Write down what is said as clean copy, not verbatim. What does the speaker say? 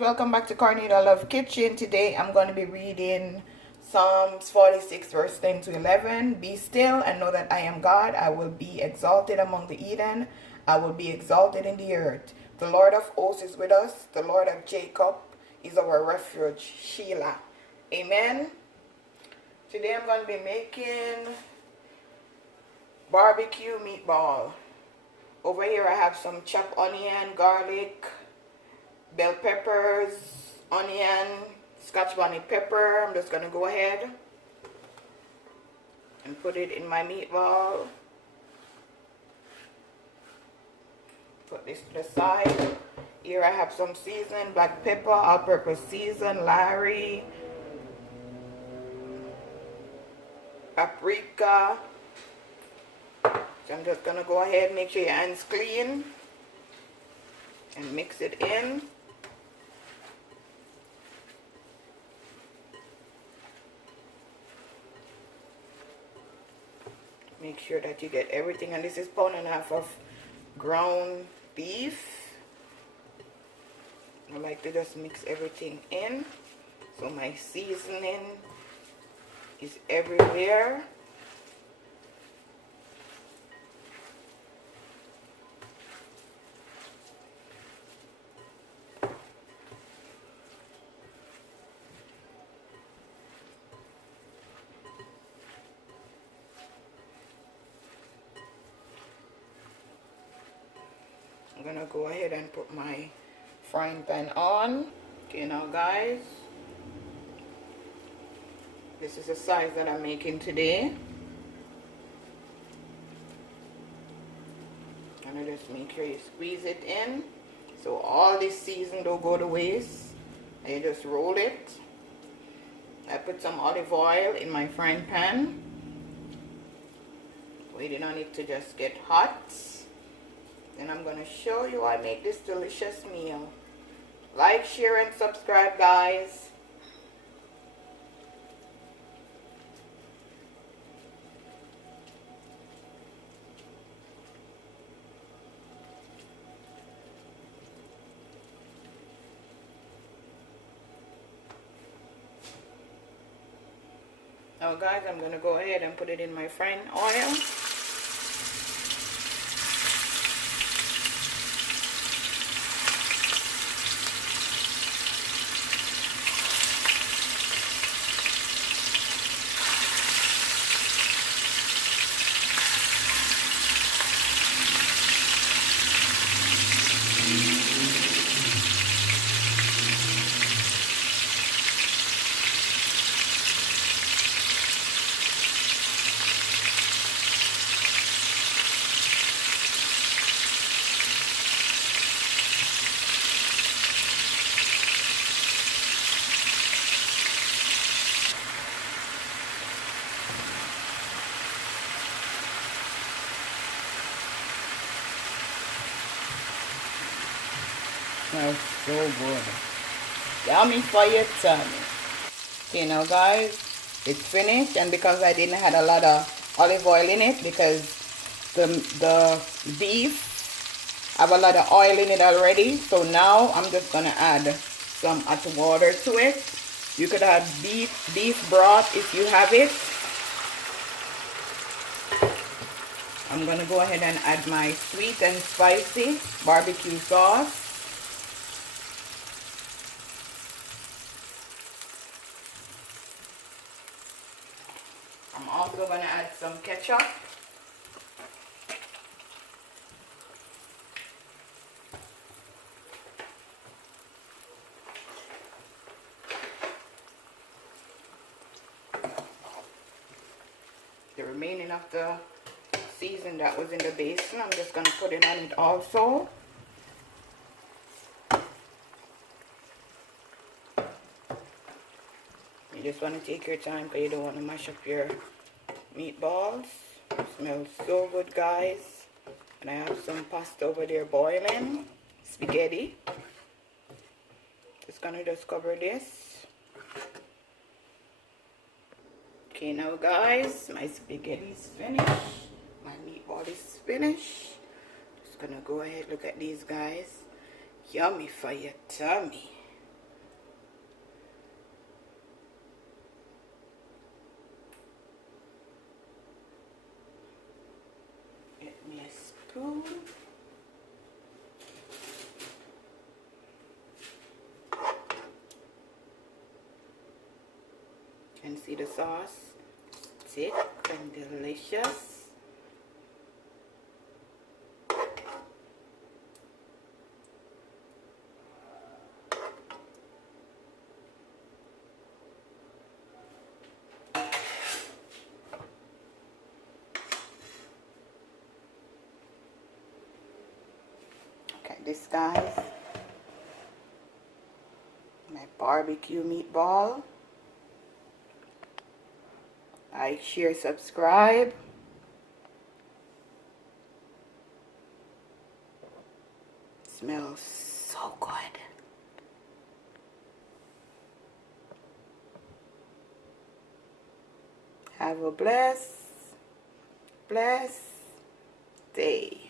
Welcome back to CORNELIALOVE KITCHEN. Today I'm going to be reading Psalms 46 verse 10 to 11. Be still and know that I am God. I will be exalted among the heathen. I will be exalted in the earth. The Lord of hosts is with us. The Lord of Jacob is our refuge. Sheila. Amen. Today I'm going to be making barbecue meatball. Over here I have some chopped onion, garlic, bell peppers, onion, scotch bonnet pepper. I'm just going to go ahead and put it in my meatball. Put this to the side. Here I have some seasoning, black pepper, all-purpose season, Larry, paprika. So I'm just going to go ahead and make sure your hands clean and mix it in. Make sure that you get everything, and this is pound and a half of ground beef. I like to just mix everything in so my seasoning is everywhere. I'm gonna go ahead and put my frying pan on. Okay, now guys, this is the size that I'm making today. And I just make sure you squeeze it in so all this season don't go to waste. And you just roll it. I put some olive oil in my frying pan, waiting on it to just get hot. Then I'm going to show you how I make this delicious meal. Like, share, and subscribe, guys. Now, guys, I'm going to go ahead and put it in my frying oil. Smells so good. Yummy for your tummy. Okay, now guys, it's finished, and because I didn't have a lot of olive oil in it, because the beef have a lot of oil in it already, so now I'm just gonna add some hot water to it. You could add beef broth if you have it. I'm gonna go ahead and add my sweet and spicy barbecue sauce. I'm also going to add some ketchup. The remaining of the season that was in the basin, I'm just going to put it on it also. You just want to take your time because you don't want to mash up your meatballs. It smells so good, guys. And I have some pasta over there boiling, spaghetti. Just gonna just cover this. Okay, now guys, my spaghetti is finished. My meatball is finished. Just gonna go ahead, look at these, guys. Yummy for your tummy. And see the sauce, thick and delicious. Okay, this guys, my barbecue meatball. Like, share, subscribe. Smells so good. Have a blessed day.